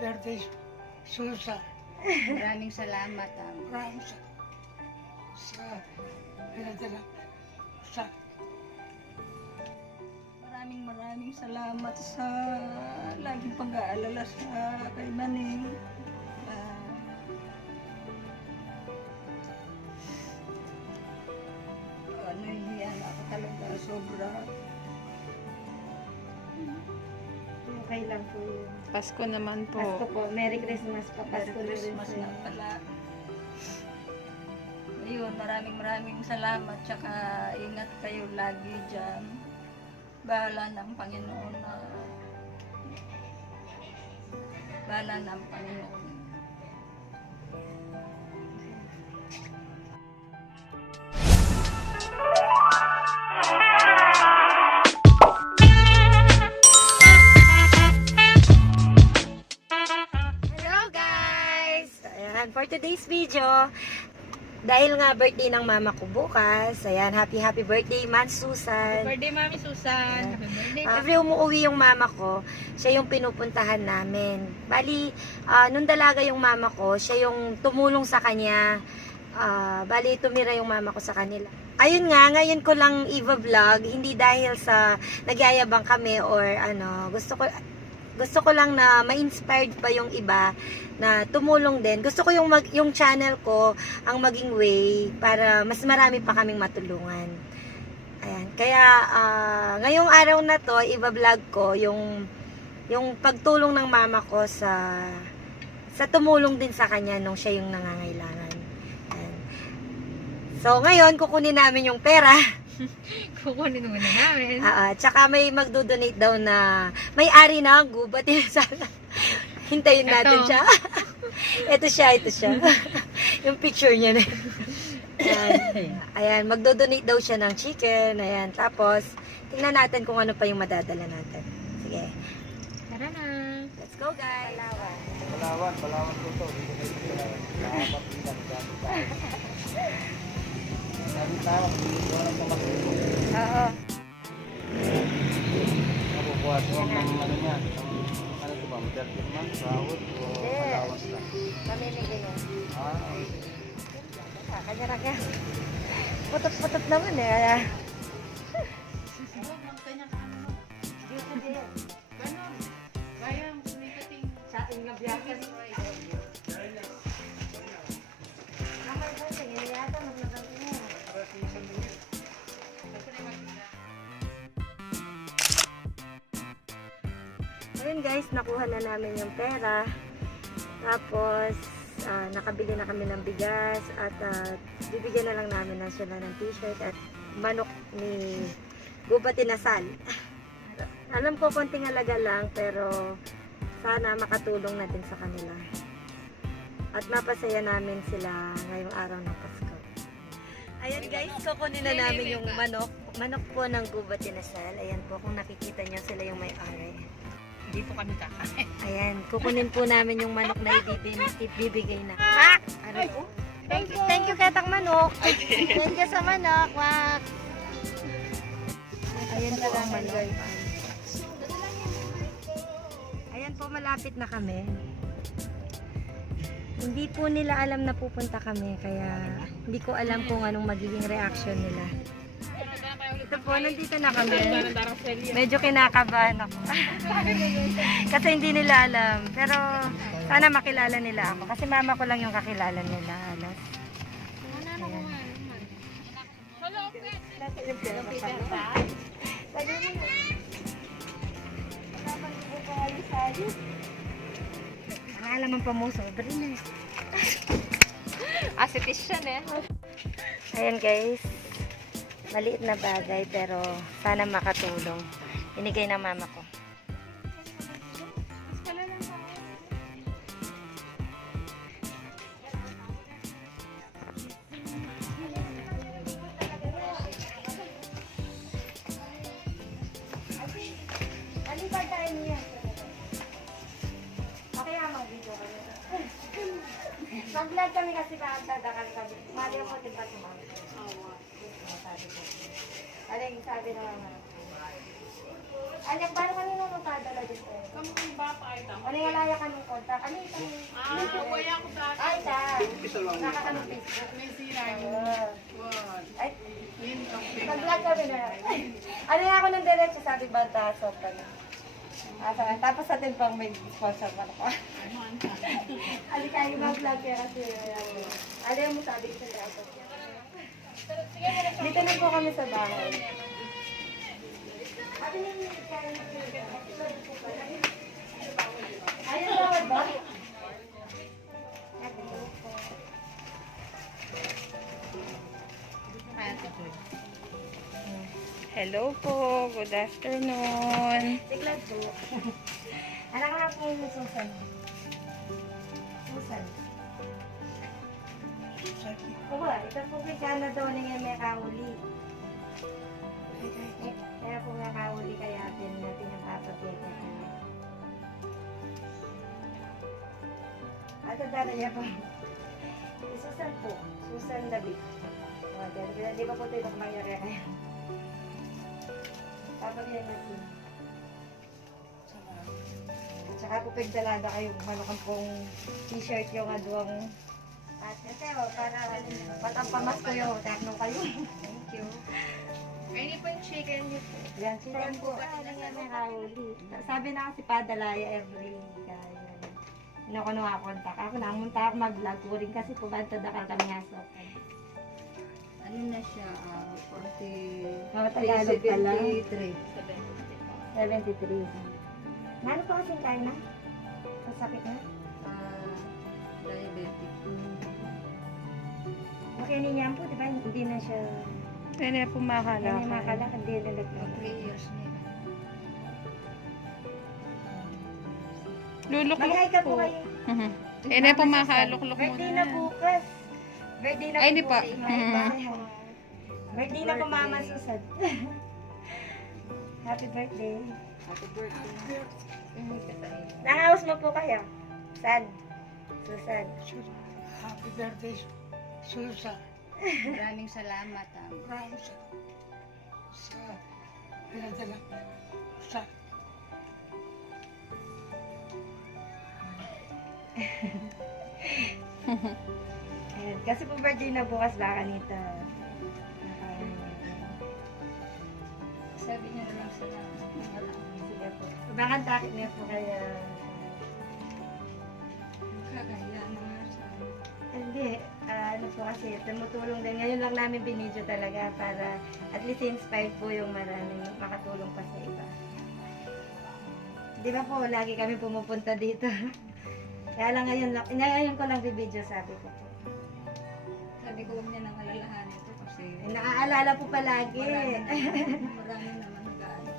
birthday, Susan. Maraming salamat. Maraming sa pinadala sa Maraming salamat sa laging pag-aalala sa kay Maning. Nahihiyan ako talaga sobra. Okay lang po yun. Pasko naman po. Pasko po. Merry Christmas pa. Merry Pasko Christmas na na pala. Ayun, maraming salamat. Tsaka ingat kayo lagi dyan. Bahala ng Panginoon na bahala ng Panginoon. Hello guys! Ayan, for today's video, dahil nga birthday ng mama ko bukas, ayan, happy birthday, Man Susan. Birthday, Mami Susan. Happy birthday. Every umuwi yung mama ko, siya yung pinupuntahan namin. Bali, nung dalaga yung mama ko, siya yung tumulong sa kanya. Bali, tumira yung mama ko sa kanila. Ayun nga, ngayon ko lang i-vlog, hindi dahil sa nagyayabang kami or ano, gusto ko lang na ma-inspired pa yung iba na tumulong din. Gusto ko yung channel ko ang maging way para mas marami pa kaming matulungan. Ayan. Kaya ngayong araw na to, i-vlog ko yung pagtulong ng mama ko sa tumulong din sa kanya nung siya yung nangangailangan. Ayan. So ngayon kukunin namin yung pera. Kukunin muna namin. Tsaka may magdo-donate daw na may-ari na gubat yun sana. Hintayin natin siya. ito siya. Yung picture niya na. Ayan, magdo-donate daw siya ng chicken. Ayan, tapos tingnan natin kung ano pa yung madadala natin. Sige. Tara na. Let's go guys. Palawan po to. Dito kayo sa Palawan. Sabi tayo, walang pamakit. Oo. Nabubuhat mo ng ano niya. Ano ito ba? Madarkit man? Sahod? O allowance lang? Pamimigay yan. Okay. Kanya-kanya. Putot-putot naman eh. Sa ating nga biyakan. Ayun guys, nakuha na namin yung pera. Tapos, nakabili na kami ng bigas at bibigyan na lang namin na sila ng t-shirt at manok ni Gubat Inasal. Alam ko konting halaga lang pero sana makatulong na din sa kanila. At mapasaya namin sila ngayong araw ng Pasko. Ayan guys, kukunin na namin yung manok. Manok po ng Gubat Inasal. Ayan po, kung nakikita nyo sila yung may-ari. Hindi po kami kakain. Ayan, kukunin po namin yung manok na ibibigay na. Ano po? Thank you Ketang Manok. Thank you sa manok. Wak. Ayan po ang manok. Ayan po, malapit na kami. Hindi po nila alam na pupunta kami, kaya hindi ko alam kung anong magiging reaction nila. Ito po, nandito na kami. Medyo kinakabahan ako. Kasi hindi nila alam. Pero sana makilala nila ako. Kasi mama ko lang yung kakilala nila. Alas. Ang alam ang pamuso. Brin eh. Asitisyan eh. Ayan guys. Maliit na bagay pero sana makatulong. Binigay ng mama ko. Alipad tayo niya. Okay mo dito kami. Mag-vlog kami kasi kami. Mali mo timpa sa mama. Sabi ko. Ano yung sabi ng mama? Alam, parang kanino nung padala dito? Kamu ba pa ito? Ano yung alaya ka nung konta? Ano yung Wala ko dati. Ay, ta. Isa lang. Nakakanong Facebook. May sira Oo. What? Ay, Yun ang nag-vlog kami na. Ano nga ako ng diretso, sabi ba, tasot ka na. Tapos natin pang may sponsor pa ako. Alikay, mag-vlog kaya kasi. Alam mo, sabi ko sa tasot. Dito na po kami sa bahay. Ate, ayun bawal ba? Hello po, good afternoon. Tiglag po. Anak nga po yung Susan. Susan. Oo, ito po kay Canada niya may kauli. Kaya po nga kauli kaya atin natin ang kapatid. At dara niya po. Susan po. Susan David. Di ba po ito yung mangyari kaya? Papagyan natin. Tsaka po pagdalada kayong malukang pong t-shirt yung aduang. At ito para patampamas ko yung tekno kayo. Thank you. Ay, po yung chicken niyo po. Yan, chicken po. Yan may kauli. Sabi na kasi padalaya every kaya. Ano ko nung kontak ako. Namunta ako mag-vlog ko rin kasi po bantad na kami hasok. Ano na siya, 40... Mga Tagalog pala. 73. 73. Ano pa kasing kain na? Sasakit na? Diabetic. Makinig niya po, di ba? Hindi na siya... Pwede po makala. Hindi na makala, hindi na nagpapalala. 3 years na yun. Luluklok Mag-hi ka po po. kayo. Eh, na po makaluklok Birthday muna. na bukas. Birthday na Ay, hindi po. pa. Birthday na po Mama Susan. Happy birthday. Happy birthday. Nangaos mo po kayo. Sad. Susan. Happy birthday, Susan. Maraming salamat. Maraming sa pinadala sa Ayan. Kasi po birthday na bukas baka nito. Sabi niya na lang salamat. Sige po. Baka takit niya po kaya. Kagaya na nga sa... Hindi. Ano po kasi, tumutulong din. Ngayon lang namin binidyo talaga para at least inspired po yung maraming makatulong pa sa iba. Di ba po, lagi kami pumupunta dito. Kaya lang ngayon ko lang bibidyo, sabi ko po. Sabi ko, huwag niya nang alalahanin ito kasi... Naaalala po palagi. Marami naman nag-aano.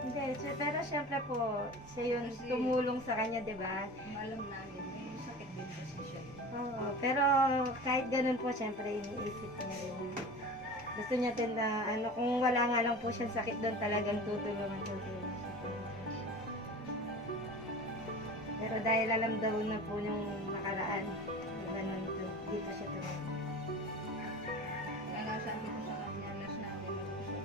Hindi, pero syempre po, siya yung Kasi- tumulong sa kanya, di ba? Alam namin, may sakit din kasi siya. Oo, pero kahit ganun po, syempre iniisip niya rin. Gusto niya din na, kung wala nga lang po siyang sakit doon, talagang tutulungan siya. Pero dahil alam daw na po yung nakaraan, ganun dito siya tumulong. Kaya nga sabi ko sa kanya, last natin mag-usap.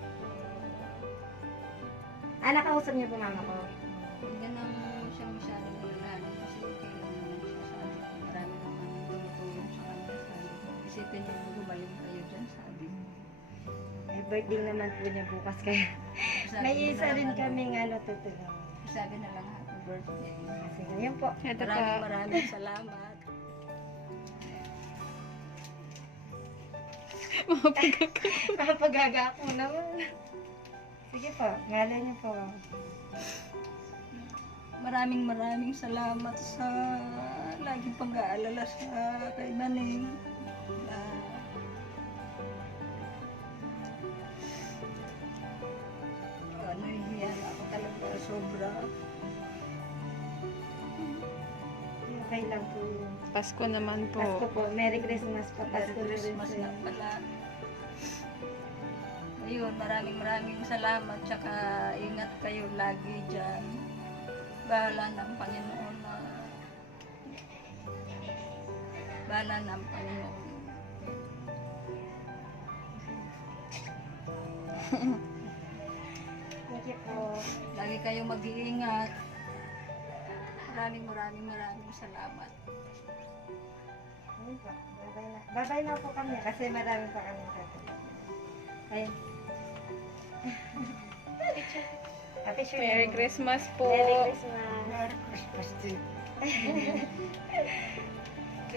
Nakausap niyo po mama ko. Hindi nang siya masyadong alalahanin kasi kailan naman siya sabi ko. Marami naman tumutulong sa kanya. Sabi ko, isipin niyo gumaling kayo dyan, sabi ko. Birthday naman po niya bukas kaya. Sabi May niya isa na rin lang, kaming tutulong. Sabi na lang happy birthday. Sige, yun po. Ito Maraming salamat. Kapagaga ako naman. Sige po, ngalan niyo po. Maraming salamat sa laging pag-aalala sa kay Naning. Nahihiya na ako talaga sobra. Okay lang po yun. Pasko naman po. Pasko po. Merry Christmas po. Merry Pasko na rin Christmas sa'yo. na pala. Ayun, maraming salamat. Tsaka ingat kayo lagi dyan. Bahala ng Panginoon na... Bahala ng Panginoon. Thank you po. kayong mag-iingat. Maraming salamat. Ayun po. Bye-bye na. Bye-bye na po kami kasi marami pa kami tatapos. Ayun. Happy Merry Christmas po. Merry Christmas. Merry Christmas din.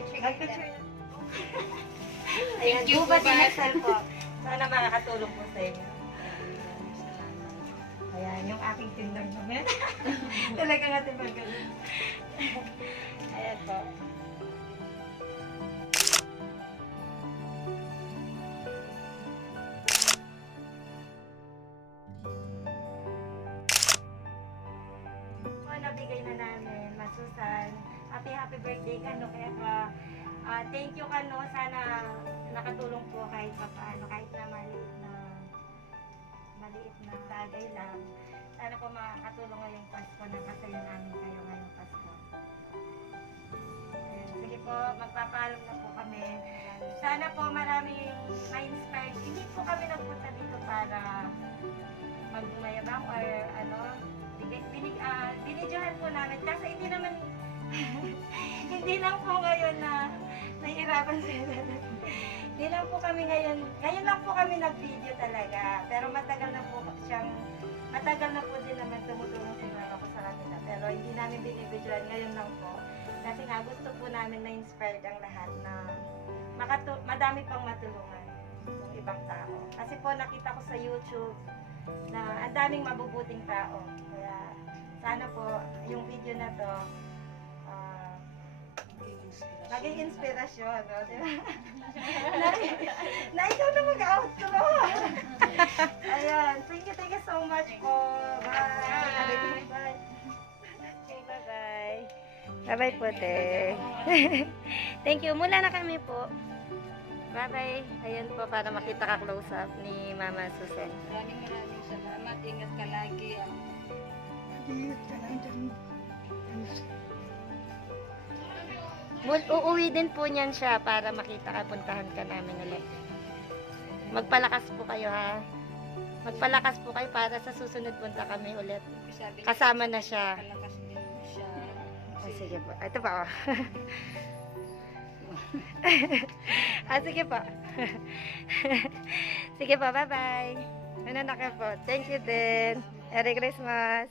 Mag-picture na. Ayan, Gubat Inasal po. Sana makakatulong po sa inyo. Ayan, yung aking Tinder naman. Talaga nga magaling. Ayan po. Po, nabigay na namin, Masusan. Happy birthday ka, no? Kaya thank you ka, no? Sana nakatulong po kahit paano, kahit na maliit na bagay lang. Sana po makakatulong ngayong Pasko na kasaya namin kayo ngayong Pasko. Ayan, sige po, magpapaalam na po kami. Sana po maraming ma-inspired. Hindi po kami nagpunta dito para magmayabang or ano, binidyohan po namin. Kasi hindi naman, hindi lang po ngayon na nahihirapan sila. Hindi lang po kami ngayon lang po kami nag-video talaga. Pero matagal na po din naman tumutulong si mama ko sa kanila. Pero hindi namin binibidyohan ngayon lang po. Kasi nga gusto po namin na-inspired ang lahat na madami pang matulungan ng ibang tao. Kasi po nakita ko sa YouTube na ang daming mabubuting tao. Kaya sana po yung video na to maging inspirasyon, no? Diba? na ikaw na mag-outro. Ayan. Thank you so much po. Bye. Bye. Okay, bye-bye. Bye-bye po, te. Thank you. Mula na kami po. Bye-bye. Ayan po, para makita ka close up ni Mama Susan. Maraming salamat. Ingat ka lagi. Ingat ka lang dyan. Uuwi din po niyan siya para makita ka, puntahan ka namin ulit. Magpalakas po kayo, ha? Magpalakas po kayo para sa susunod punta kami ulit. Sabi niya, Kasama na siya. palakas din siya. Oh, sige po. Ito pa, oh. Sige po. Sige po, bye-bye. Ano na ka po. Thank you din. Merry Christmas.